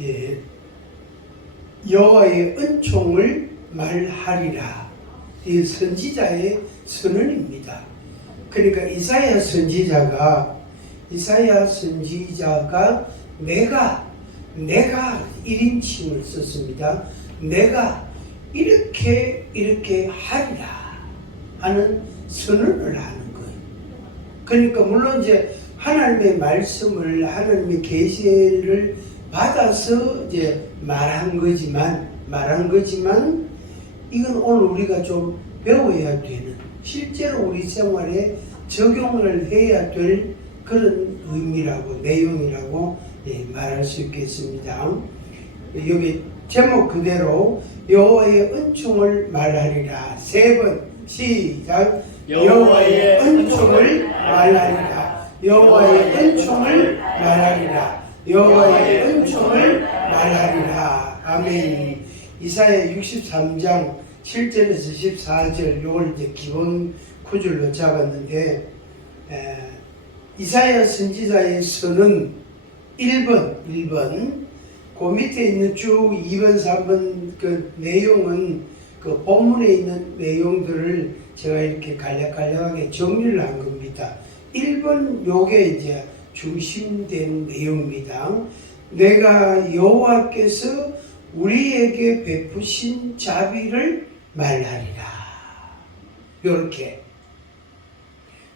예, 여호와의 은총을 말하리라. 이 선지자의 선언입니다. 그러니까 이사야 선지자가 내가 1인칭을 썼습니다. 내가 이렇게 하리라 하는 선언을 하는 거예요. 그러니까 물론 이제 하나님의 말씀을, 하나님의 계시를 받아서 이제 말한 거지만 이건 오늘 우리가 좀 배워야 되는, 실제로 우리 생활에 적용을 해야 될 그런 의미라고, 내용이라고 말할 수 있겠습니다. 여기 제목 그대로 여호와의 은총을 말하리라. 3번 시작. 여호와의 은총을 말하리라. 여호와의 은총을 말하리라. 여호와의 은총을 말하리라. 아멘. 이사야 63장 7절에서 14절 요걸 이제 기본 구절로 잡았는데, 이사야 선지자의 선은 1번 그 밑에 있는 쭉 2번 3번 그 내용은 그 본문에 있는 내용들을 제가 이렇게 간략하게 정리를 한 겁니다. 1번 요게 이제 중심된 내용입니다. 내가 여호와께서 우리에게 베푸신 자비를 말하리라. 요렇게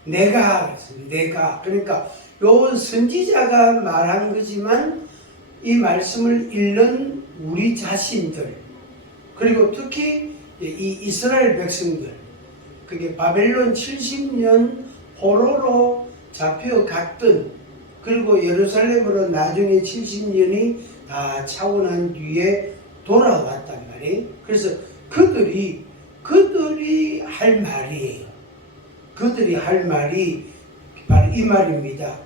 내가 그러니까 요 선지자가 말한 거지만 이 말씀을 읽는 우리 자신들, 그리고 특히 이 이스라엘 백성들, 그게 바벨론 70년 포로로 잡혀갔던, 그리고 예루살렘으로 나중에 70년이 다 차고 난 뒤에 돌아왔단 말이에요. 그래서 그들이 할 말이에요. 그들이 할 말이 바로 이 말입니다.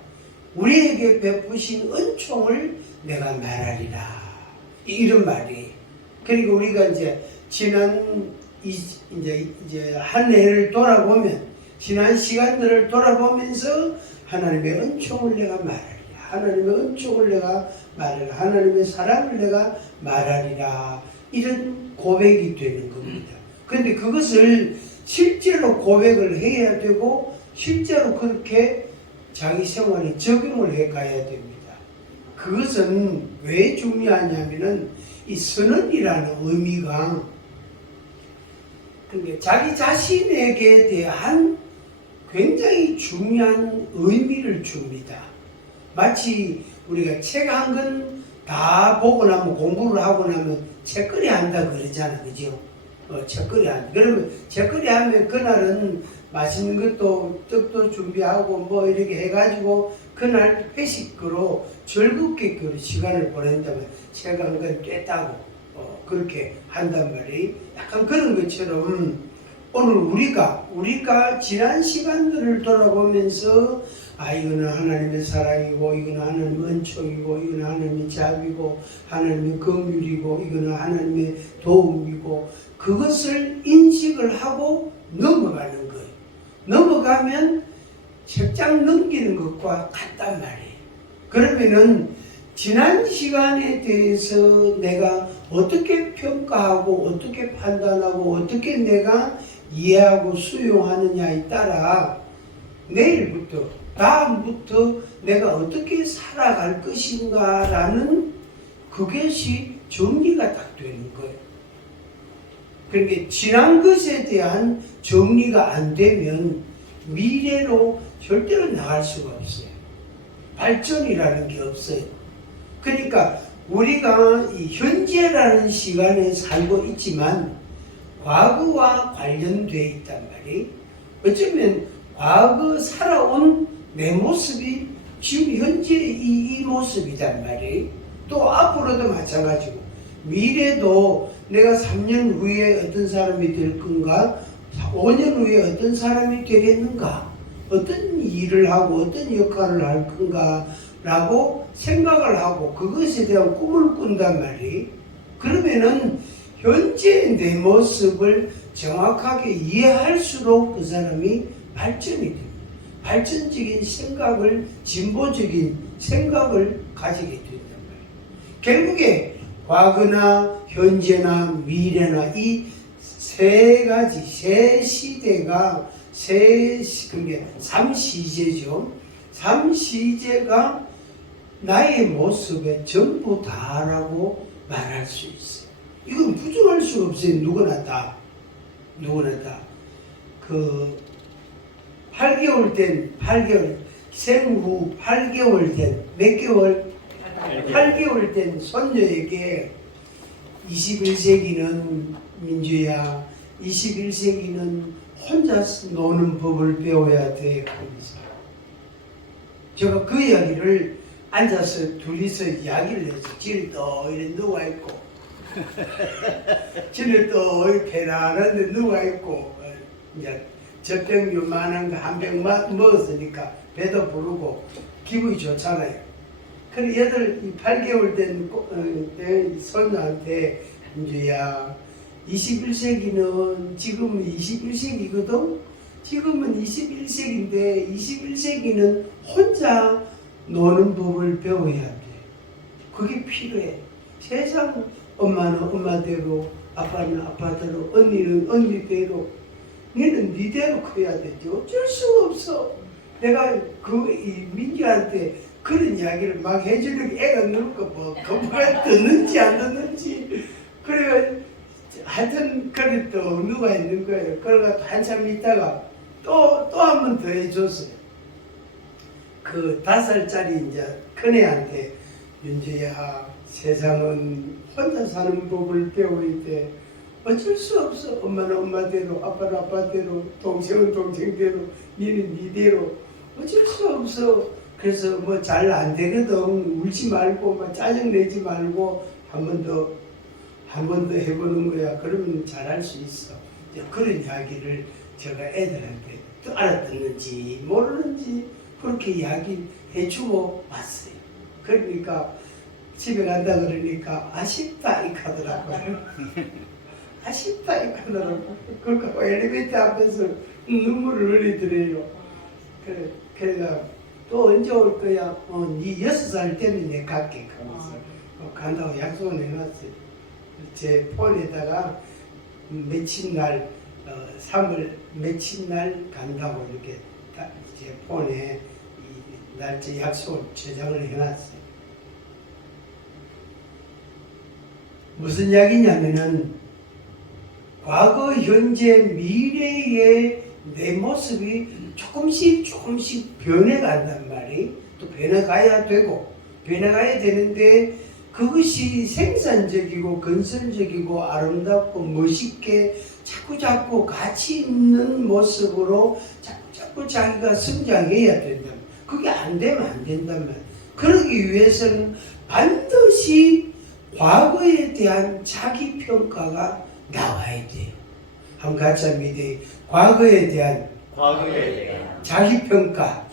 우리에게 베푸신 은총을 내가 말하리라. 이런 말이에요. 그리고 우리가 이제 지난 이제 한 해를 돌아보면, 지난 시간들을 돌아보면서 하나님의 은총을 내가 말하리라. 하나님의 은총을 내가 말하리라. 하나님의 사랑을 내가 말하리라. 이런 고백이 되는 겁니다. 그런데 그것을 실제로 고백을 해야 되고, 실제로 그렇게 자기 생활에 적용을 해 가야 됩니다. 그것은 왜 중요하냐면은 이 선언이라는 의미가 자기 자신에게 대한 굉장히 중요한 의미를 줍니다. 마치 우리가 책 한 권 다 보고 나면, 공부를 하고 나면 책거리 한다 그러잖아, 그죠? 책거리 한다. 그러면 책거리 하면 그날은 맛있는 것도 떡도 준비하고 뭐 이렇게 해가지고 그날 회식으로 즐겁게 그 시간을 보낸다면 책 한 권 꿰따고 그렇게 한단 말이에요. 약간 그런 것처럼 오늘 우리가 지난 시간들을 돌아보면서 이거는 하나님의 사랑이고, 이거는 하나님의 은총이고, 이거는 하나님의 자비고, 하나님의 긍휼이고, 이거는 하나님의 도움이고, 그것을 인식을 하고 넘어가는 거예요. 넘어가면 책장 넘기는 것과 같단 말이에요. 그러면은 지난 시간에 대해서 내가 어떻게 평가하고, 어떻게 판단하고, 어떻게 내가 이해하고 수용하느냐에 따라 내일부터, 다음부터 내가 어떻게 살아갈 것인가 라는 그것이 정리가 딱 되는 거예요. 그러니까 지난 것에 대한 정리가 안 되면 미래로 절대로 나갈 수가 없어요. 발전이라는 게 없어요. 그러니까 우리가 이 현재라는 시간에 살고 있지만 과거와 관련되어 있단 말이에요. 어쩌면 과거 살아온 내 모습이 지금 현재 이 모습이란 말이에요. 또 앞으로도 마찬가지고, 미래도 내가 3년 후에 어떤 사람이 될 건가, 5년 후에 어떤 사람이 되겠는가, 어떤 일을 하고 어떤 역할을 할 건가 라고 생각을 하고 그것에 대한 꿈을 꾼단 말이에요. 그러면은 현재 내 모습을 정확하게 이해할수록 그 사람이 발전이 됩니다. 발전적인 생각을, 진보적인 생각을 가지게 된단 말이에요. 결국에 과거나 현재나 미래나 이 세 가지, 세 시대가 그게 삼시제죠. 삼시제가 나의 모습의 전부 다라고 말할 수 있어요. 이건 부정할 수가 없어요. 누구나 다. 그 8개월 된 8개월 생후 8개월 된 몇 개월? 8개월 된 손녀에게 21세기는 민주야, 21세기는 혼자 노는 법을 배워야 돼. 제가 그 이야기를 앉아서 둘이서 이야기를 해서 지를 또 이래 누워있고 지를 또 편안한데 누워있고 이제 젖병 요만한 거 한 병 먹었으니까 배도 부르고 기분이 좋잖아요. 그래 얘들 8개월 된 손녀한테 민주야 21세기는 지금은 21세기거든. 지금은 21세기인데 21세기는 혼자 노는 법을 배워야 돼. 그게 필요해. 세상 엄마는 엄마대로, 아빠는 아빠대로, 언니는 언니대로, 니는 니대로 커야 되지. 어쩔 수가 없어. 내가 이 민주한테 그런 이야기를 막 해주는 애가 누를까 뭐 그거가 듣는지 안 듣는지. 그래가 하여튼 그래 또 누가 있는 거예요. 그래가 한참 있다가 또 한 번 더 해줬어요. 그 5살짜리 이제 큰애한테 윤재야 세상은 혼자 사는 법을 배워야 돼. 어쩔 수 없어. 엄마는 엄마대로, 아빠는 아빠대로, 동생은 동생대로, 니는 니대로. 어쩔 수 없어. 그래서 뭐 잘 안 되거든. 울지 말고, 막 짜증내지 말고, 한 번 더 해보는 거야. 그러면 잘할 수 있어. 그런 이야기를 제가 애들한테 또 알아듣는지 모르는지 그렇게 이야기해주고 왔어요. 그러니까 집에 간다 그러니까 아쉽다 이 카더라고요. 아쉽다 이 카더라고요. 그러니까 엘리베이터 앞에서 눈물을 흘리더래요. 그래가 또 언제 올 거야? 네 6살 되면 내가 갈게. 하면서 간다고 약속을 해놨어요. 제 폰에다가 며칠 날 3월 며칠 날 간다고 이렇게 제 폰에 이 날짜 약속을 저장을 해놨어요. 무슨 이야기냐면은 과거, 현재, 미래의 내 모습이 조금씩 변해간단 말이. 또 변해가야 되고 변해가야 되는데 그것이 생산적이고 건설적이고 아름답고 멋있게 자꾸 가치 있는 모습으로 자꾸 자기가 성장해야 된다. 그게 안 되면 안 된다면 그러기 위해서는 반드시 과거에 대한 자기 평가가 나와야 돼요. 한번 같이 합니다. 과거에 대한 자기 평가.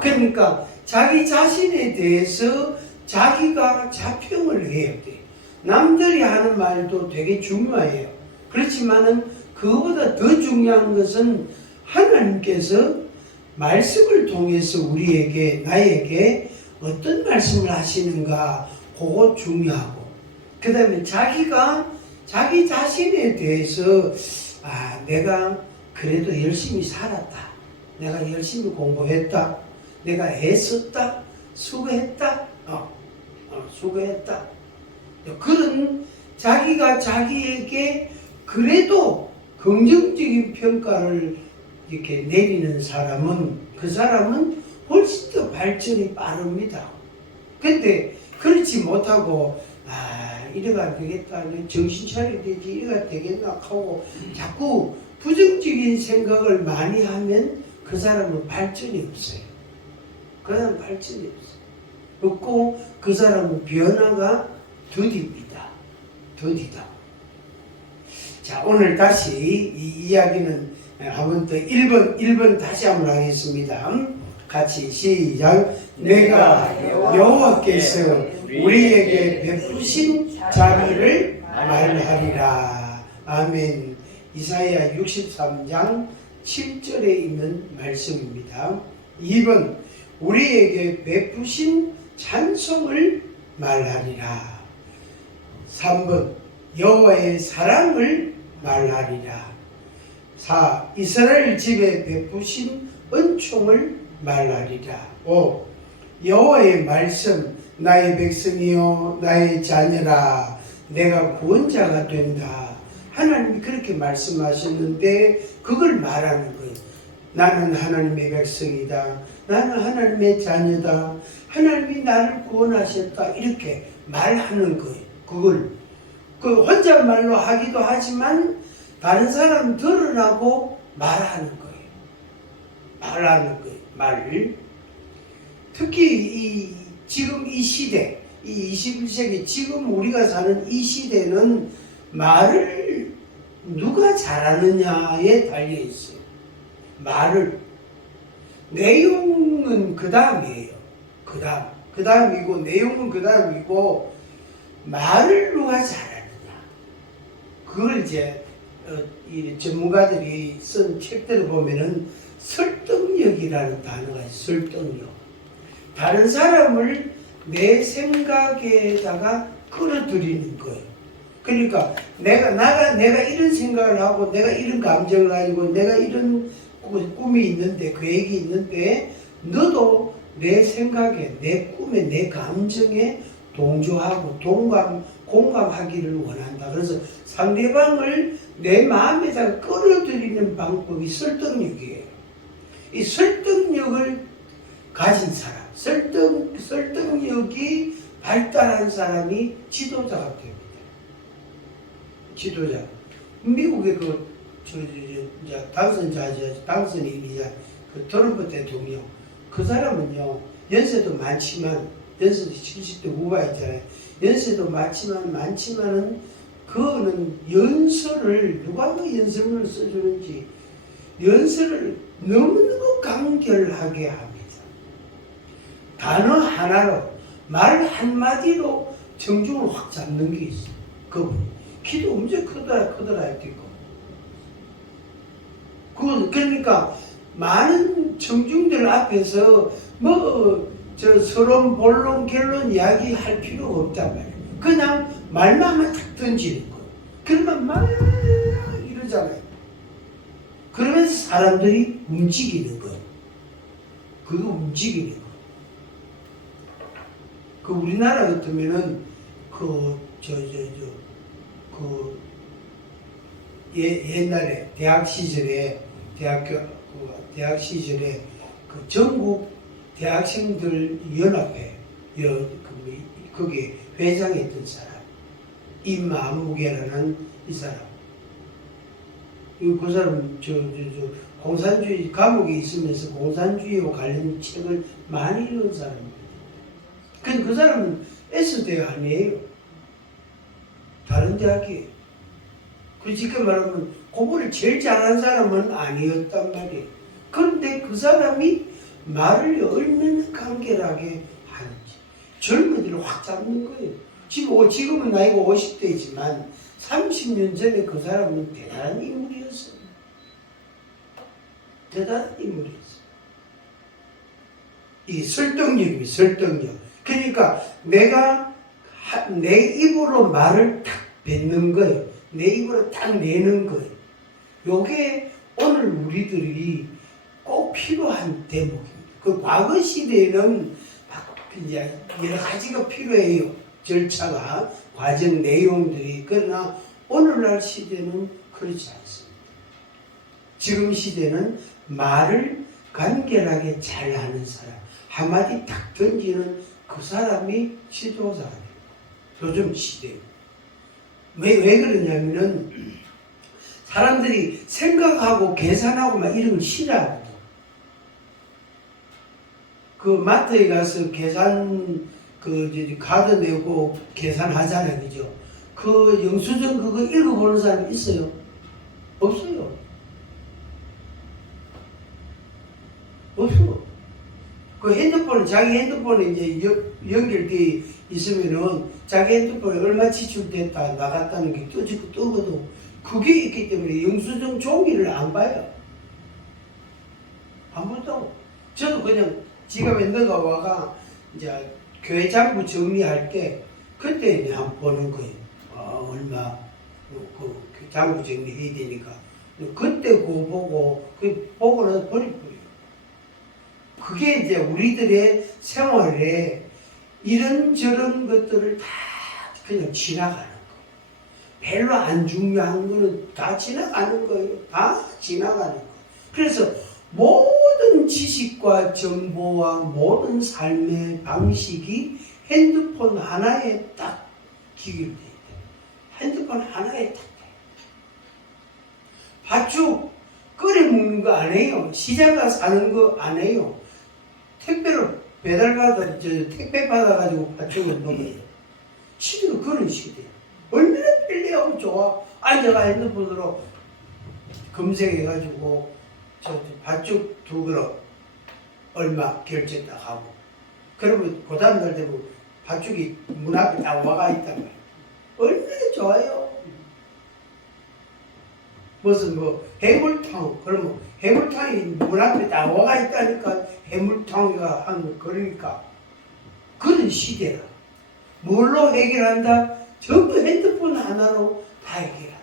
그러니까 자기 자신에 대해서 자기가 자평을 해야 돼. 남들이 하는 말도 되게 중요해요. 그렇지만은 그거보다 더 중요한 것은 하나님께서 말씀을 통해서 우리에게 나에게 어떤 말씀을 하시는가 그거 중요하고 그 다음에 자기가 자기 자신에 대해서 내가 그래도 열심히 살았다. 내가 열심히 공부했다. 내가 애썼다. 수고했다. 수고했다. 그런 자기가 자기에게 그래도 긍정적인 평가를 이렇게 내리는 사람은 그 사람은 훨씬 더 발전이 빠릅니다. 근데 그렇지 못하고 이래가 안 되겠다. 정신 차려야 되지. 이래가 되겠나 하고 자꾸 부정적인 생각을 많이 하면 그 사람은 발전이 없어요. 그 사람은 발전이 없어요. 없고 그 사람은 변화가 더딥니다. 더디다. 자, 오늘 다시 이 이야기는 한번 더 1번 다시 한번 하겠습니다. 같이 시작. 내가 여호와께서 우리에게 베푸신 자비를 말하리라. 아멘. 이사야 63장 7절에 있는 말씀입니다. 2번 우리에게 베푸신 찬송을 말하리라. 3번 여호와의 사랑을 말하리라. 4. 이스라엘 집에 베푸신 은총을 말하리라. 5. 여호와의 말씀 나의 백성이요 나의 자녀라 내가 구원자가 된다. 하나님이 그렇게 말씀하셨는데 그걸 말하는 거예요. 나는 하나님의 백성이다. 나는 하나님의 자녀다. 하나님이 나를 구원하셨다. 이렇게 말하는 거예요. 그걸 그 혼잣말로 하기도 하지만 다른 사람 들으라고 말하는 거예요. 말하는 거예요. 말. 특히 지금 이 시대, 이 21세기 지금 우리가 사는 이 시대는 말을 누가 잘하느냐에 달려 있어요. 말을. 내용은 그 다음이에요. 그 다음이고 내용은 그 다음이고 말을 누가 잘하느냐. 그걸 이제 이 전문가들이 쓴 책들을 보면은 설득력이라는 단어가 있어요. 설득력. 다른 사람을 내 생각에다가 끌어들이는 거예요. 그러니까 내가 이런 생각을 하고 내가 이런 감정을 가지고 내가 이런 꿈이 있는데 계획이 있는데 너도 내 생각에 내 꿈에 내 감정에 동조하고 공감하기를 원한다. 그래서 상대방을 내 마음에다가 끌어들이는 방법이 설득력이에요. 이 설득력을 가진 사람, 설득력이 발달한 사람이 지도자가 됩니다. 지도자. 미국의 당선인이자 그 트럼프 대통령, 그 사람은요, 연세도 많지만, 연세도 70대 후반이잖아요. 연세도 많지만은, 그거는 연설을, 누가 그 연설문을 써주는지, 연설을 너무너무 간결하게 합니다. 단어 하나로, 말 한마디로 정중을 확 잡는 게 있어요. 그분. 키도 엄청 크더라 했고. 그러니까, 많은 청중들 앞에서 서론, 본론, 결론 이야기 할 필요가 없단 말이에요. 그냥 말만 탁 던지는 거예요. 그러면 막 이러잖아요. 그러면서 사람들이 움직이는 거예요. 그거 움직이는 거예요. 그 우리나라 같으면은 옛날에 대학 시절에 그 전국 대학생들 연합회 거기에 회장했던 사람 임만무개라는 이 사람. 그 사람 공산주의 감옥에 있으면서 공산주의와 관련 책을 많이 읽은 사람입니다. 근데 그 사람은 S대가 아니에요. 다른 대학이에요. 그 지금 말하면 공부를 제일 잘하는 사람은 아니었단 말이에요. 그런데 그 사람이 말을 얼마나 간결하게 하는지 젊은이를 확 잡는 거예요. 지금은 나이가 50대이지만 30년 전에 그 사람은 대단한 인물이었어요. 대단한 인물이었어요. 이 설득력이 설득력. 그러니까 내가 내 입으로 말을 탁 뱉는 거예요. 내 입으로 딱 내는 거예요. 요게 오늘 우리들이 꼭 필요한 대목입니다. 그 과거 시대에는 이제 여러 가지가 필요해요. 절차가, 과정 내용들이. 그러나 오늘날 시대는 그렇지 않습니다. 지금 시대는 말을 간결하게 잘하는 사람, 한마디 딱 던지는 그 사람이 지도자가 돼요. 요즘 시대에. 왜 그러냐면은 사람들이 생각하고 계산하고 막 이런 걸 싫어하거든. 그 마트에 가서 계산 카드 내고 계산하잖아요. 그죠? 그 영수증 그거 읽어보는 사람 있어요? 없어요. 없어. 그 핸드폰은 자기 핸드폰에 이제 연결돼 있으면은 자기 핸드폰에 얼마 지출됐다 나갔다는 게 뜨거든. 그게 있기 때문에 영수증 종이를 안 봐요. 안 본다고. 저도 그냥 지갑에 넣어와가 이제 교회 장부 정리할 때 그때 이제 한번 보는 거예요. 얼마 그 장부 정리해야 되니까 그때 그거 보고 그 보고 나서 버리고요. 그게 이제 우리들의 생활에 이런저런 것들을 다 그냥 지나가는 거. 별로 안 중요한 거는 다 지나가는 거예요. 다 지나가는 거. 그래서 모든 지식과 정보와 모든 삶의 방식이 핸드폰 하나에 딱 기결되어 있다. 핸드폰 하나에 딱 돼. 팥죽 끓여 먹는 거 안 해요. 시장 가서 사는 거 안 해요. 택배로 배달받아 택배 받아가지고 팥죽을 먹어요. 시대가 그런 시대야. 얼마나 편리하고 좋아. 앉아가 핸드폰으로 검색해가지고 팥죽 2그릇 얼마 결제 딱 하고 그러면 그 다음날 되면 팥죽이 문 앞에 딱 와가 있단 말이야. 얼마나 좋아요. 무슨 해물탕 그러면 해물탕이 문 앞에 딱 와가 있다니까 해물탕이가 한 그러니까 그런 시대라. 뭘로 해결한다? 전부 핸드폰 하나로 다 해결한다.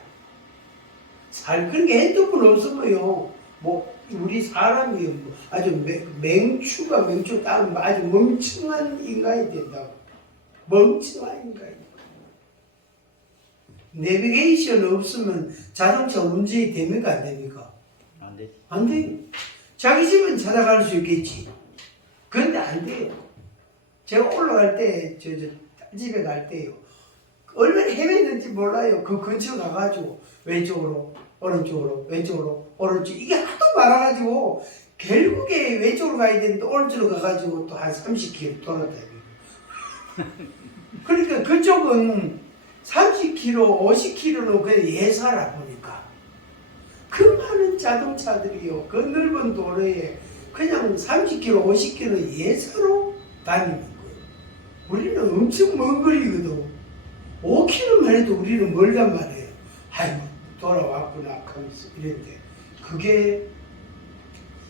그러니까 핸드폰 없으면요 우리 사람이 아주 맹추 딱 아주 멍청한 인간이 된다고. 멍청한 인간이. 내비게이션 없으면 자동차 운전이 됩니까? 안 됩니까? 안 돼. 안 돼요. 자기 집은 찾아갈 수 있겠지. 그런데 안 돼요. 제가 올라갈 때, 집에 갈 때요. 얼마나 헤맸는지 몰라요. 그 근처 가가지고, 왼쪽으로, 오른쪽으로, 왼쪽으로, 오른쪽. 이게 하도 많아가지고, 결국에 왼쪽으로 가야 되는데, 오른쪽으로 가가지고 또 한 30km 돌았다. 그러니까 그쪽은 30km, 50km로 그냥 예사라 보니까. 그 많은 자동차들이요. 그 넓은 도로에 그냥 30km, 50km 예사로 다니는 거예요. 우리는 엄청 먼 거리거든. 5km만 해도 우리는 멀단 말이에요. 아이고, 돌아왔구나 하면서 이랬는데. 그게,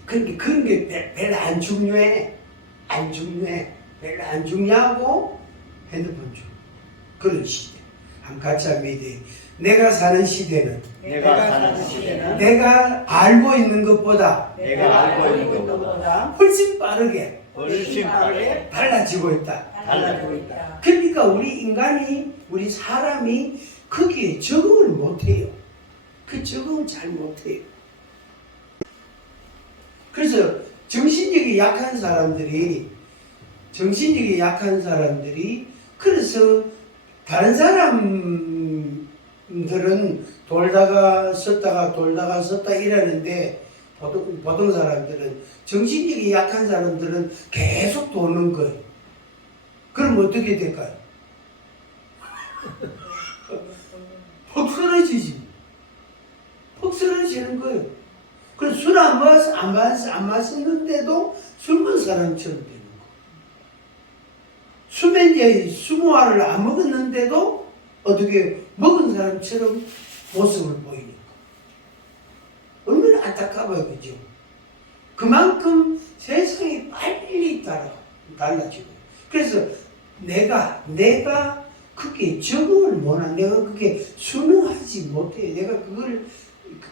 그러니까 그런 게 별로 안 중요해. 안 중요해. 별로 안 중요하고 핸드폰 중. 그런 시대. 한번 같이 한번 얘기해. 내가 사는 시대는 내가 알고 있는 것보다 훨씬 빠르게 달라지고 있다. 그러니까 우리 인간이, 우리 사람이 거기에 적응을 못해요. 그 적응 잘 못해요. 그래서 정신력이 약한 사람들이 그래서 다른 사람들은 돌다가 섰다 이러는데 보통 사람들은, 정신력이 약한 사람들은 계속 도는 거예요. 그럼 어떻게 될까요? 퍽 쓰러지는 거예요. 그래서 술 안 마셨는데도 술먹은 사람처럼 되는 거예요. 수면제 20알을 안 먹었는데도 어떻게 먹은 사람처럼 모습을 보이니까. 얼마나 안타까워요, 그죠? 그만큼 세상이 빨리 달라지고. 그래서 내가 그게 적응을 못한, 내가 그게 순응하지 못해. 내가 그걸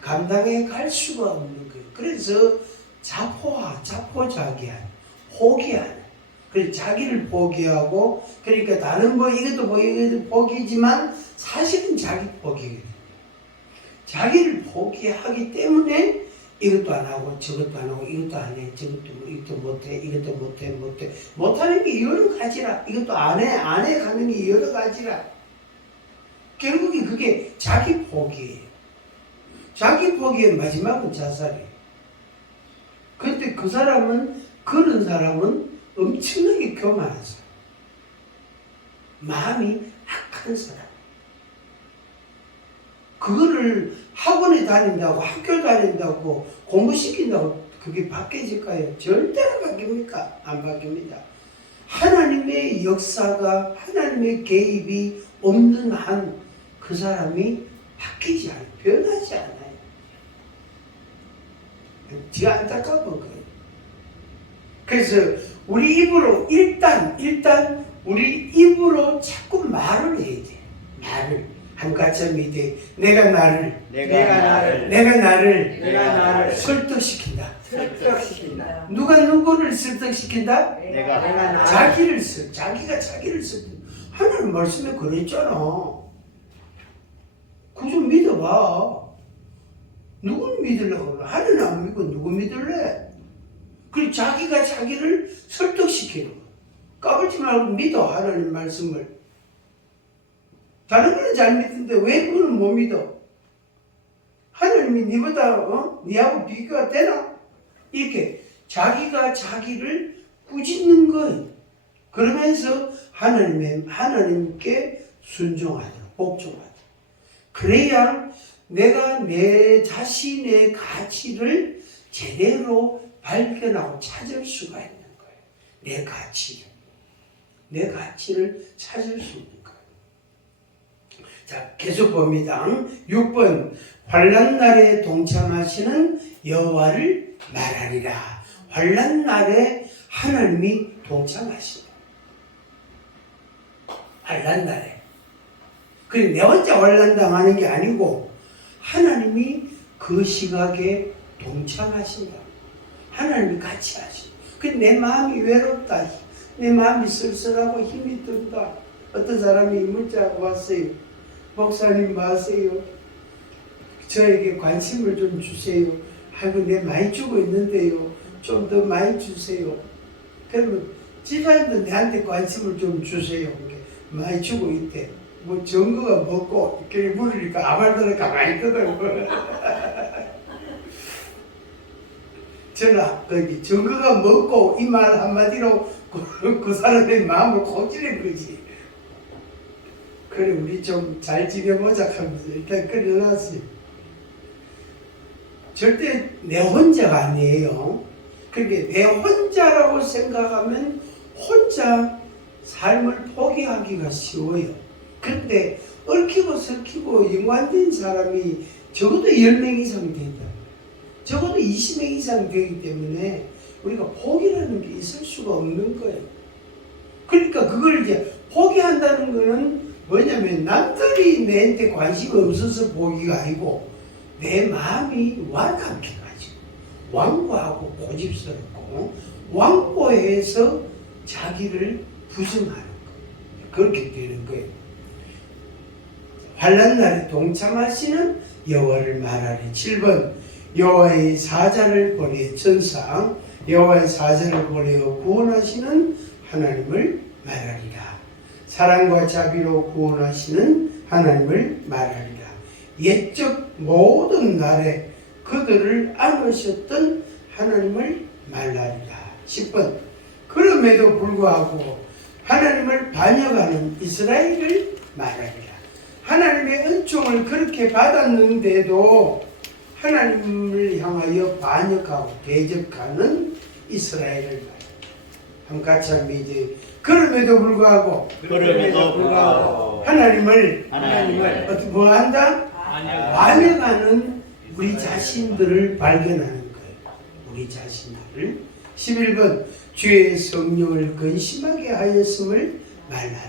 감당해 갈 수가 없는 거예요. 그래서 자포자기한, 포기하는. 그래서 자기를 포기하고, 그러니까 다른 이것도 포기지만 사실은 자기 포기거든요. 자기를 포기하기 때문에 이것도 안 하고 저것도 안 하고 이것도 안 해, 이것도 못해, 이것도 못해. 못하는 게 여러 가지라. 이것도 안 해 가는 게 여러 가지라. 결국에 그게 자기 포기예요. 자기 포기의 마지막은 자살이에요. 근데 그런 사람은 엄청나게 교만한 사람. 마음이 악한 사람. 그거를 학원에 다닌다고, 학교 다닌다고, 공부시킨다고 그게 바뀌어질까요? 절대로 바뀝니까? 안 바뀝니다. 하나님의 역사가, 하나님의 개입이 없는 한 그 사람이 바뀌지 않아요. 변하지 않아요. 되게 안타까운 거예요. 그래서 우리 입으로 일단 우리 입으로 자꾸 말을 해야 돼. 말을. 한가점이 돼. 내가 나를 설득시킨다. 누가 누구를 설득시킨다? 내가 자기가 자기를 설득. 하나님 말씀에 그랬잖아. 그거 좀 믿어봐. 누굴 믿으려고 그래? 하나님 안 믿고 누구 믿을래? 그리고 자기가 자기를 설득시키는 거야. 까불지 말고 믿어, 하나님 말씀을. 다른 거는 잘 믿는데 왜 그거는 못 믿어? 하나님이 니보다 니하고 비교가 되나? 이렇게 자기가 자기를 꾸짖는 거예요. 그러면서 하나님께 순종하도록, 복종하도록. 그래야 내가 내 자신의 가치를 제대로 발견하고 찾을 수가 있는 거예요. 내 가치를 찾을 수 있는 거예요. 자, 계속 봅니다. 6번, 환난날에 동참하시는 여호와를 말하리라. 환난날에 하나님이 동참하신다. 환난날에. 그래, 내 혼자 환난당하는 게 아니고 하나님이 그 시각에 동참하신다. 하나님이 같이 하신다. 그래, 내 마음이 외롭다. 내 마음이 쓸쓸하고 힘이 든다. 어떤 사람이 문자 왔어요. 목사님 마세요. 저에게 관심을 좀 주세요. 아이고, 내 많이 주고 있는데요. 좀 더 많이 주세요. 그러면 집안도 내한테 관심을 좀 주세요. 많이 주고 있대. 뭐 정거가 먹고 이렇게 물으니까 아말들은 가만히 있거든. 저는 거기 정거가 먹고 이 말 한마디로 그 사람의 마음을 고치는 거지. 그래, 우리 좀 잘 지내보자 하면서 일단 끓여놨어요. 절대 내 혼자가 아니에요. 그러니까 내 혼자라고 생각하면 혼자 삶을 포기하기가 쉬워요. 그런데 얽히고 설키고 연관된 사람이 적어도 10명 이상 된다. 적어도 20명 이상 되기 때문에 우리가 포기라는 게 있을 수가 없는 거예요. 그러니까 그걸 이제 포기한다는 거는 뭐냐면 남들이 내한테 관심이 없어서 포기가 아니고 내 마음이 완악해가지고 완고하고 고집스럽고 완고해서 자기를 부정하는 거예요. 그렇게 되는 거예요. 환난날에 동참하시는 여호와를 말하리. 7번, 여호와의 사자를 보내 천사 여호와의 사자를 보내어 구원하시는 하나님을 말하리라. 사랑과 자비로 구원하시는 하나님을 말하리라. 옛적 모든 날에 그들을 안으셨던 하나님을 말하리라. 10번, 그럼에도 불구하고 하나님을 반역하는 이스라엘을 말하리라. 하나님의 은총을 그렇게 받았는데도 하나님을 향하여 반역하고 대적하는 이스라엘을 말합니다. 한같이 하면 이제 그럼에도 불구하고 하나님을 어떻게 뭐 한다? 반역하는 우리 자신들을 발견하는 거예요. 우리 자신들을. 11번, 주의 성령을 근심하게 하였음을 말하리라.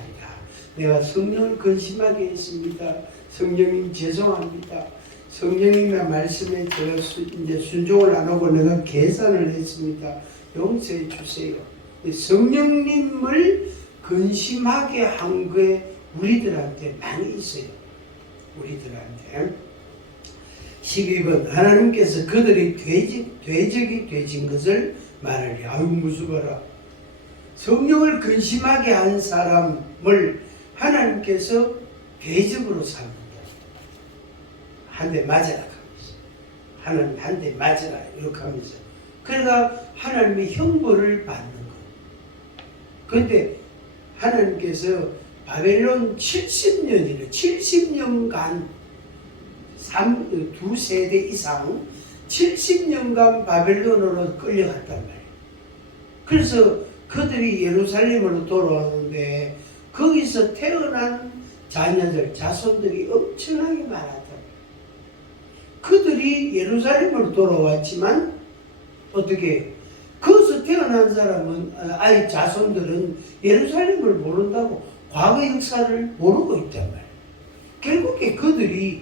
내가 성령을 근심하게 했습니다. 성령님 죄송합니다. 성령님의 말씀에 제가 이제 순종을 안 하고 내가 계산을 했습니다. 용서해 주세요. 성령님을 근심하게 한 게 우리들한테 많이 있어요. 우리들한테. 12번, 하나님께서 그들이 대적이 되신 것을 말하리. 아유, 무서워라. 성령을 근심하게 한 사람을 하나님께서 대적으로 삼는다. 한 대 맞아라 하면서. 하나님 한 대 맞아라 이렇게 하면서. 그러니까 하나님의 형벌을 받는 거예요. 그런데 하나님께서 바벨론 70년이래. 70년간 두 세대 이상 70년간 바벨론으로 끌려갔단 말이에요. 그래서 그들이 예루살렘으로 돌아오는데 거기서 태어난 자녀들, 자손들이 엄청나게 많았다. 그들이 예루살렘으로 돌아왔지만 어떻게 거기서 태어난 사람은 아이 자손들은 예루살렘을 모른다고 과거 역사를 모르고 있단 말이에요. 결국에 그들이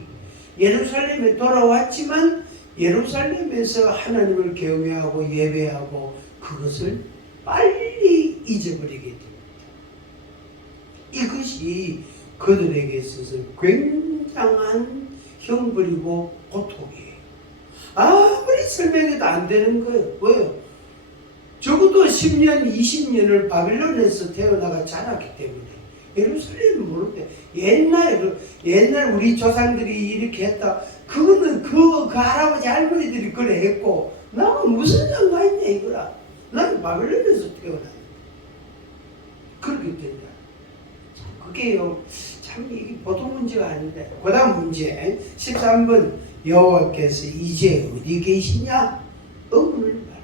예루살렘에 돌아왔지만 예루살렘에서 하나님을 경외하고 예배하고 그것을 빨리 잊어버리게 됩니다. 이것이 그들에게 있어서 굉장한 형벌이고 고통이에요. 아무리 설명해도 안 되는 거예요. 왜요? 적어도 10년, 20년을 바빌론에서 태어나가 자랐기 때문에 예루살렘을 모르는데 옛날 우리 조상들이 이렇게 했다. 그거는 그 할아버지 할머니들이 그래 했고 나는 무슨 상관이냐 이거라. 나는 바빌론에서 태어났다. 그렇게 된다. 그게요, 참 이게 보통 문제가 아닌데. 그 다음 문제 13번 여호와께서 이제 어디 계시냐? 의문을 말해.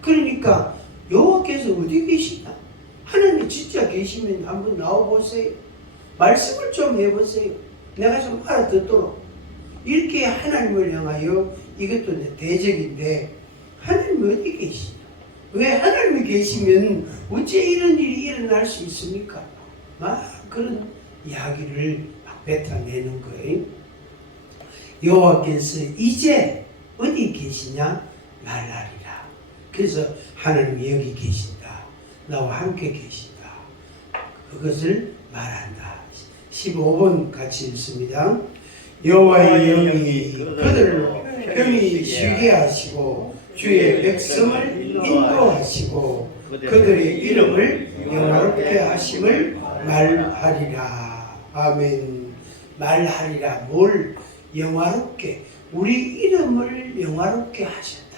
그러니까 여호와께서 어디 계시냐? 하나님 진짜 계시면 한번 나와보세요. 말씀을 좀 해보세요. 내가 좀 알아듣도록. 이렇게 하나님을 향하여 이것도 대적인데 하나님 어디 계시냐? 왜 하나님이 계시면 어째 이런 일이 일어날 수 있습니까? 막 그런 이야기를 막 뱉어내는 거예요. 여호와께서 이제 어디 계시냐 말하리라. 그래서 하나님이 여기 계신다. 나와 함께 계신다. 그것을 말한다. 15번 같이 읽습니다. 여호와의 영이 그들을 편히 쉬게 하시고 주의 백성을 인도하시고 그들의 이름을 영화롭게 하심을 말하리라. 아멘. 말하리라. 뭘 영화롭게? 우리 이름을 영화롭게 하셨다.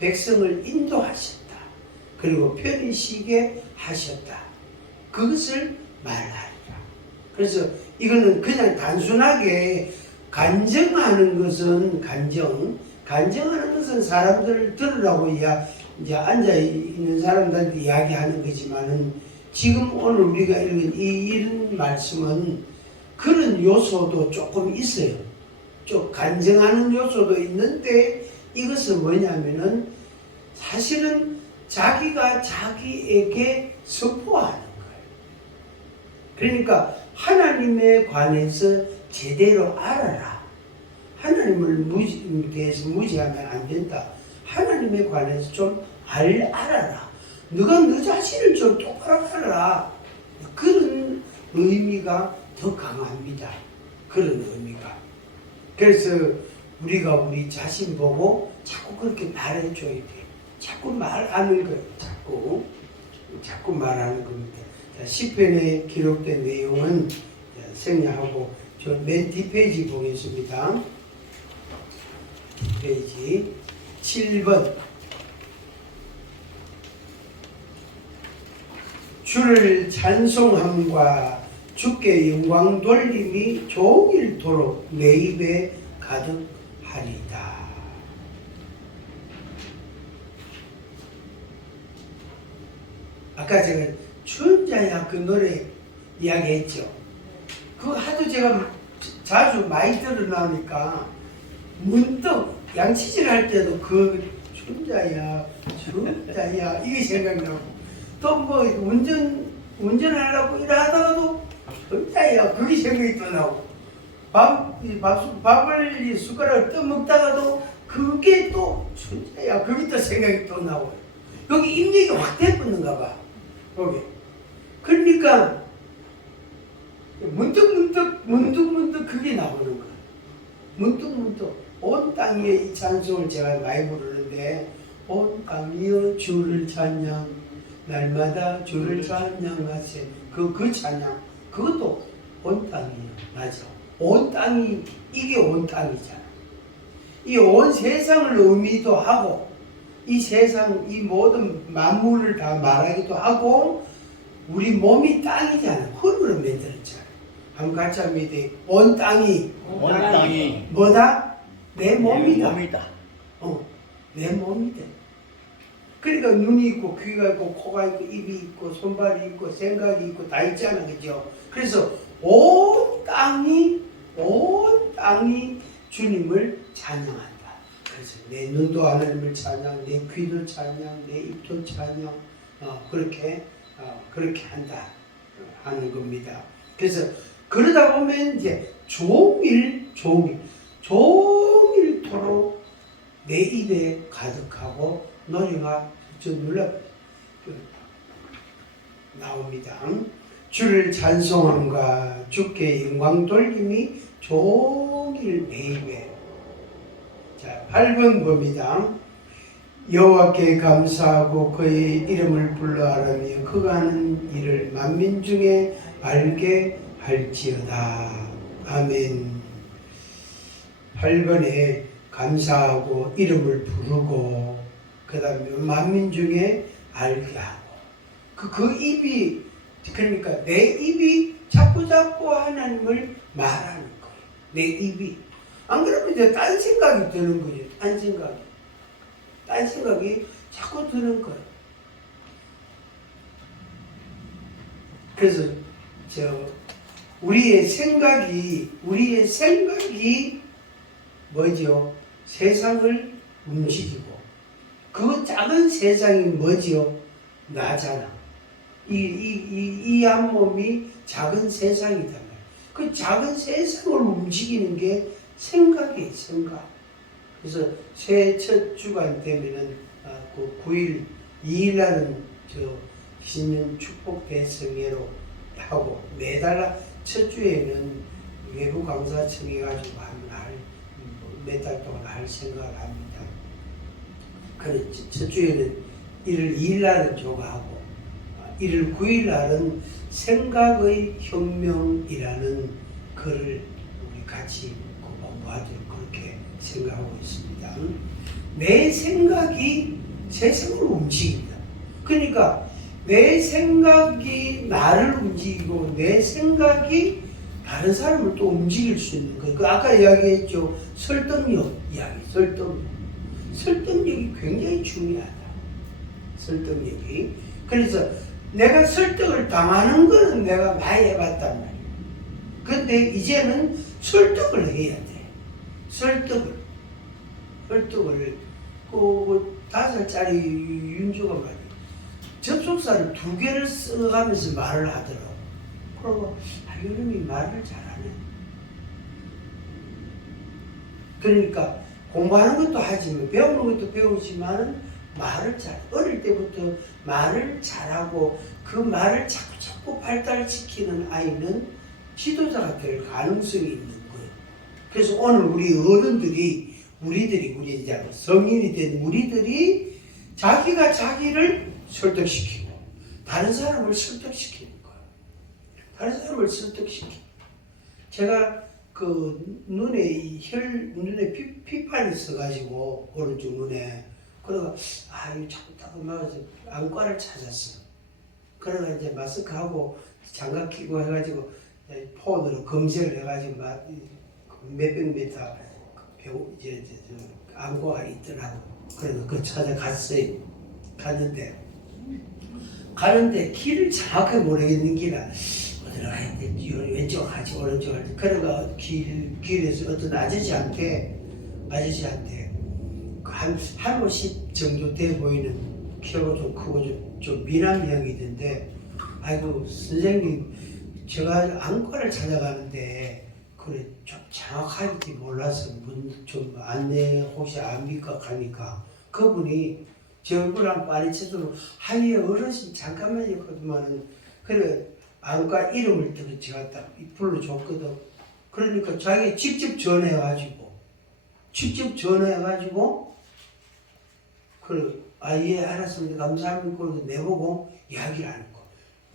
백성을 인도하셨다. 그리고 편히 쉬게 하셨다. 그것을 말하리라. 그래서 이거는 그냥 단순하게 간증하는 것은 간증하는 것은 사람들을 들으라고 이제 앉아있는 사람들한테 이야기하는 거지만은 지금 오늘 우리가 읽은 이런 말씀은 그런 요소도 조금 있어요. 좀 간증하는 요소도 있는데 이것은 뭐냐면은 사실은 자기가 자기에게 선포하는 거예요. 그러니까 하나님에 관해서 제대로 알아라. 하나님을 대해서 무지하면 안 된다. 하나님에 관해서 좀 알아라. 너가 너 자신을 좀 똑바로 알아라. 그런 의미가 더 강합니다. 그런 의미가. 그래서 우리가 우리 자신 보고 자꾸 그렇게 말해줘야 돼. 자꾸 말하는 거예요. 자꾸 말하는 겁니다. 자, 시편에 기록된 내용은 생략하고 저 맨 뒷페이지 보겠습니다. 뒷페이지 7번. 주를 찬송함과 주께 영광 돌림이 종일토록 내 입에 가득하리다. 아까 제가 주자야 그 노래 이야기했죠. 그거 하도 제가 자주 많이 들어나오니까 문득 양치질 할 때도 그 주자야 이게 생각나고 또 뭐 운전하려고 일하다가도 주자야 그게 생각이 또 나고 밥을 숟가락을 떠먹다가도 그게 또 주자야 그게 또 생각이 또 나고 여기 입력이 확 돼버는가 봐. 거기. 그러니까 문득 그게 나오는 거야. 문득 온 땅 위에 이 찬송을 제가 많이 부르는데 온 땅 위에 주를 찬양 날마다 주를 찬양하세. 그 찬양 그것도 온 땅이에요. 맞아. 온 땅이 이게 온 땅이잖아. 이 온 세상을 의미도 하고 이 세상 이 모든 만물을 다 말하기도 하고 우리 몸이 땅이잖아. 흙으로 만들었잖아. 한번 같이 합니다. 온 땅이 뭐다? 내 몸이다. 내 몸이다. 그러니까 눈이 있고 귀가 있고 코가 있고 입이 있고 손발이 있고 생각이 있고 다 있잖아. 그죠? 그래서 온 땅이 주님을 찬양한다. 그래서 내 눈도 하나님을 찬양, 내 귀도 찬양, 내 입도 찬양, 그렇게 한다 하는 겁니다. 그래서 그러다 보면 이제 종일토록 내 입에 가득하고 노래가 눌러 나옵니다. 주를 찬송함과 주께 영광 돌림이 종일 내 입에. 자, 8번 봅니다. 여호와께 감사하고 그의 이름을 불러하라며 그가 하는 일을 만민 중에 알게 할지어다. 아멘. 8번에 감사하고 이름을 부르고 그 다음에 만민 중에 알게 하고 그 입이, 그러니까 내 입이 자꾸 하나님을 말하는 거예요. 내 입이. 안 그러면 이제 딴 생각이 드는 거죠. 딴 생각이 자꾸 드는 거예요. 그래서 우리의 생각이 뭐죠? 세상을 움직이고 그 작은 세상이 뭐죠? 나잖아. 이 한 몸이 작은 세상이다. 그 작은 세상을 움직이는 게 생각이에요. 생각. 그래서 새해 첫 주간 되면은 그 9일, 2일 날은 신년 축복 대성회로 하고 매달 첫 주에는 외부 강사 청해가지고 몇 달 동안 할 생각을 합니다. 그래 첫 주에는 1월 2일 날은 조가하고 1월 9일 날은 생각의 혁명이라는 글을 우리 같이 공부하도록 그렇게 생각하고 있습니다. 내 생각이 세상을 움직인다. 그러니까 내 생각이 나를 움직이고 내 생각이 다른 사람을 또 움직일 수 있는 거예요. 아까 이야기했죠. 설득력 이야기. 설득력이 굉장히 중요하다. 설득력이. 그래서 내가 설득을 당하는 거는 내가 많이 해봤단 말이에요. 근데 이제는 설득을 해야 돼. 설득을. 그 5살짜리 윤주가 말이에요. 접속사를 2개를 써가면서 말을 하더라고. 그러고 이놈이 말을 잘하네. 그러니까 공부하는 것도 하지만 배우는 것도 배우지만 말을 어릴 때부터 말을 잘하고 그 말을 자꾸 발달시키는 아이는 지도자가 될 가능성이 있는 거예요. 그래서 오늘 우리 어른들이 우리 이제 성인이 된 우리들이 자기가 자기를 설득시키고 다른 사람을 설득시키는 거예요. 다른 사람을 설득시키고. 제가 그 눈에 피판이 있어가지고 오른쪽 눈에 그래가 이거 자꾸 따끔하면서 안과를 찾았어. 그래가 이제 마스크하고 장갑 끼고 해가지고 폰으로 검색을 해가지고 몇백 미터 이제 안과가 있더라고. 그래서 그 찾아갔어요. 가는데 길을 정확하게 모르겠는 기라 어디로 가야 되지? 왼쪽 하지 오른쪽 하지. 그래가 길에서 어떤 아저씨한테 한 50 정도 돼 보이는 키가 좀 크고 좀 미남형이던데, 아이고 선생님 제가 안과를 찾아가는데 그래 좀 정확하게 몰라서 좀 안내 혹시 압니까 하니까 그분이 제 얼굴 한 빠리쳐서 하이 어르신 잠깐만요 그러더만은 그래 안과 이름을 들어 제가 딱 불러줬거든. 그러니까 자기 직접 전화해가지고 그래 예 알았습니다 감사합니다 그러고 내보고 이야기를 하는 거.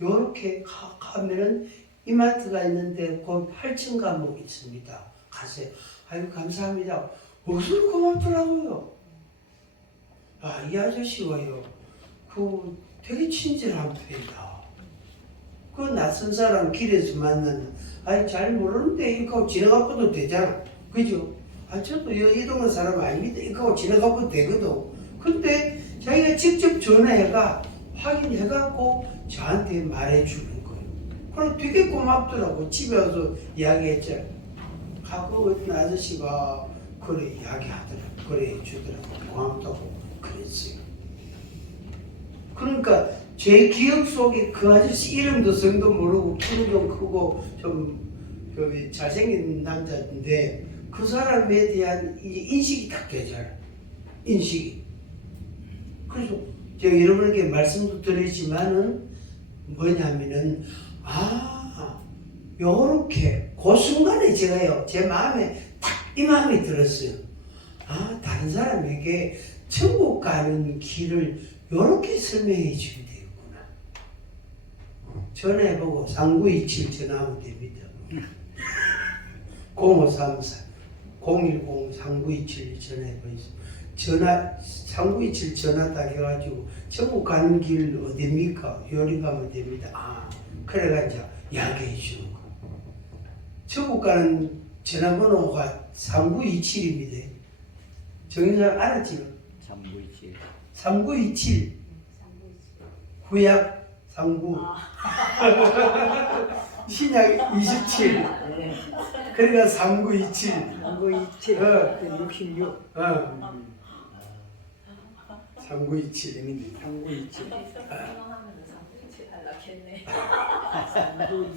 요렇게 하면은 이마트가 있는데 그 8층 과목 있습니다. 가세요. 아이고 감사합니다. 무슨 고맙더라고요. 이 아저씨가요. 그 되게 친절한 편이다. 그 낯선 사람 길에서 만나는 잘 모르는데 이거 지나가봐도 되잖아. 그죠? 저도 이 동네 사람 아닙니다. 이거 지나가봐도 되거든. 근데 자기가 직접 전화해가 확인해갖고 저한테 말해주는 거예요. 그럼 되게 고맙더라고. 집에 와서 이야기했죠. 가끔 어떤 아저씨가 그래 이야기하더라. 그래 주더라고. 고맙다고 그랬어요. 그러니까 제 기억 속에 그 아저씨 이름도 성도 모르고 키는 좀 크고 좀 잘생긴 남자인데 그 사람에 대한 인식이 딱 되잖아. 인식이. 그래서 제가 여러분에게 말씀도 드리지만은 뭐냐면은 요렇게 그 순간에 제가요 제 마음에 딱 이 마음이 들었어요. 다른 사람에게 천국 가는 길을 요렇게 설명해 주면 되겠구나. 전화해보고 3927 전화하면 됩니다. 0534 010 3927 전화해보세요. 3927 전화 딱 해가지고 천국 가는 길 어딥니까? 요리 가면 됩니다. 그래가지고 이야기해 주는 거. 천국 가는 전화번호가 3927입니다. 정인사람 알았지요? 3927. 3927 구약 39 신약 27 그러니까 3927 3927. 66. 3927 재밌네. 3927.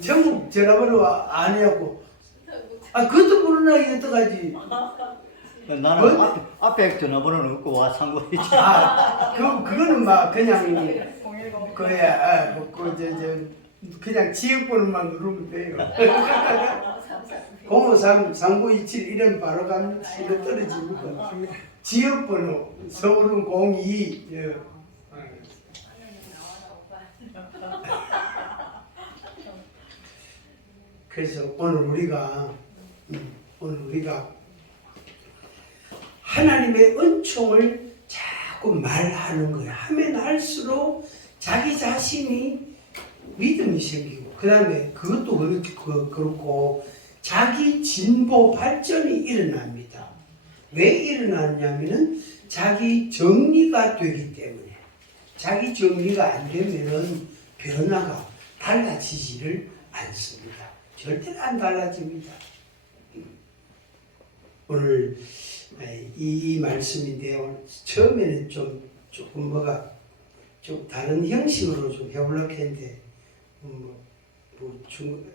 전국 전화번호 아니냐고. 그것도 모르나 이게 어떡하지. 나는 앞에 전화번호는 없고 와 3927. 그거는 막 그냥 그야 그냥 지역번호만 누르면 돼요. 053 3927 이름 바로 가면 실어 떨어집니다. 지역번호 서울은 02 그래서 오늘 우리가 하나님의 은총을 자꾸 말하는 거야. 하면 할수록 자기 자신이 믿음이 생기고 그 다음에 그것도 그렇고 자기 진보 발전이 일어납니다. 왜 일어나냐면은 자기 정리가 되기 때문에. 자기 정리가 안 되면은 변화가 달라지지를 않습니다. 절대로 안 달라집니다. 오늘 이 말씀인데요. 처음에는 조금 좀 다른 형식으로 좀 해보려고 했는데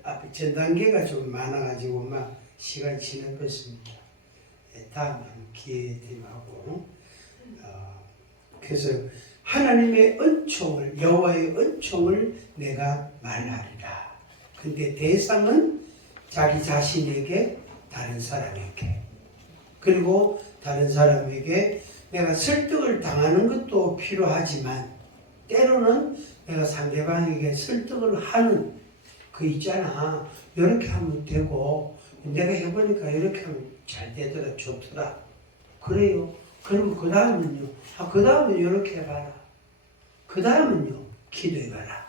앞에 전 단계가 좀 많아가지고 막 시간이 지나갔습니다. 다음 기회 되면 하고 그래서 하나님의 은총을 여호와의 은총을 내가 말하리라. 근데 대상은 자기 자신에게 다른 사람에게 그리고 다른 사람에게 내가 설득을 당하는 것도 필요하지만 때로는 내가 상대방에게 설득을 하는 그 있잖아. 이렇게 하면 되고 내가 해보니까 이렇게 하면 잘 되더라 좋더라. 그래요. 그럼 그 다음은요. 그 다음은 이렇게 해봐라. 그 다음은요. 기도해봐라.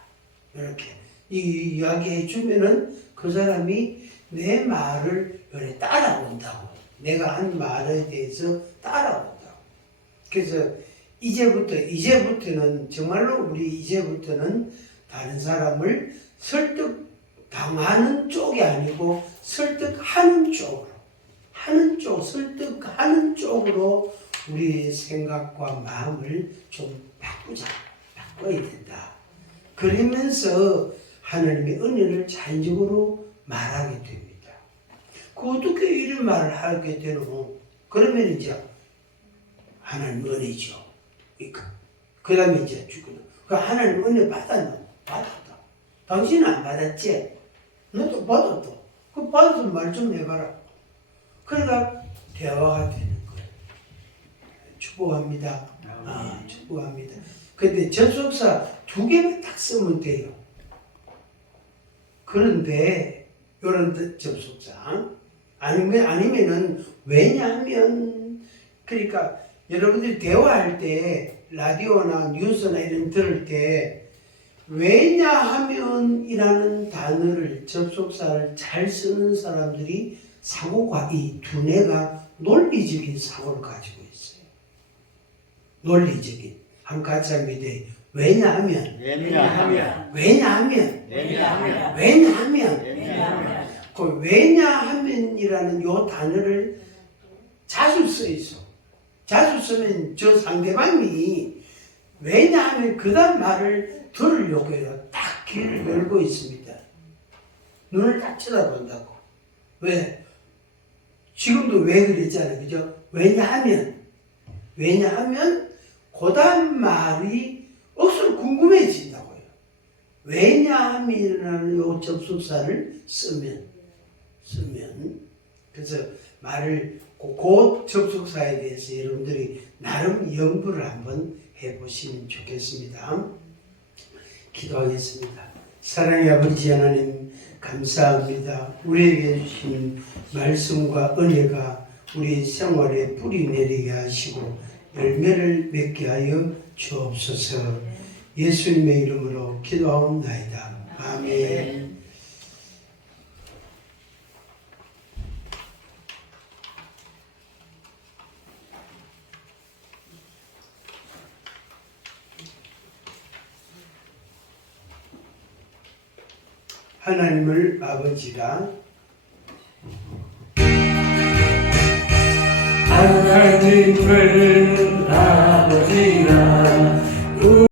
이렇게 이야기해 주면은 그 사람이 내 말을 따라온다고. 내가 한 말에 대해서 따라온다고. 그래서 이제부터는 정말로 우리 이제부터는 다른 사람을 설득당하는 쪽이 아니고 설득하는 쪽으로 설득하는 쪽으로 우리의 생각과 마음을 좀 바꿔야 된다. 그러면서 하나님의 은혜를 자연적으로 말하게 됩니다. 어떻게 이런 말을 하게 되노? 그러면 이제 하나님 은혜죠. 그 다음에 이제 죽거든. 하나님 은혜 받았나? 받았다. 당신은 안 받았지? 너도 받았다. 받아서 말 좀 해봐라. 그러니까 대화가 되는 거예요. 축복합니다. 축복합니다. 근데 접속사 2개만 딱 쓰면 돼요. 그런데 이런 접속사 아니면은 왜냐하면 그러니까 여러분들이 대화할 때 라디오나 뉴스나 이런 들을 때 왜냐하면이라는 단어를 접속사를 잘 쓰는 사람들이 사고가 이 두뇌가 논리적인 사고를 가지고 있어요. 논리적인. 한번 같이 한번 믿어요. 왜냐하면 그 왜냐하면이라는 요 단어를 자주 써 있어. 자주 쓰면 저 상대방이 왜냐하면 그 다음 말을 들으려고 해요. 딱 귀를 열고 있습니다. 눈을 딱 쳐다본다고. 왜? 지금도 왜 그랬잖아요. 그죠? 왜냐하면 그 다음 말이 억수로 궁금해진다고요. 왜냐하면이라는 요 접속사를 쓰면 그래서 말을 그 접속사에 대해서 여러분들이 나름 연구를 한번 해보시면 좋겠습니다. 기도하겠습니다. 사랑의 아버지 하나님 감사합니다. 우리에게 주신 말씀과 은혜가 우리 생활에 뿌리 내리게 하시고 열매를 맺게 하여 주옵소서. 예수님의 이름으로 기도하옵나이다. 아멘. 하나님을 아버지라 하나님을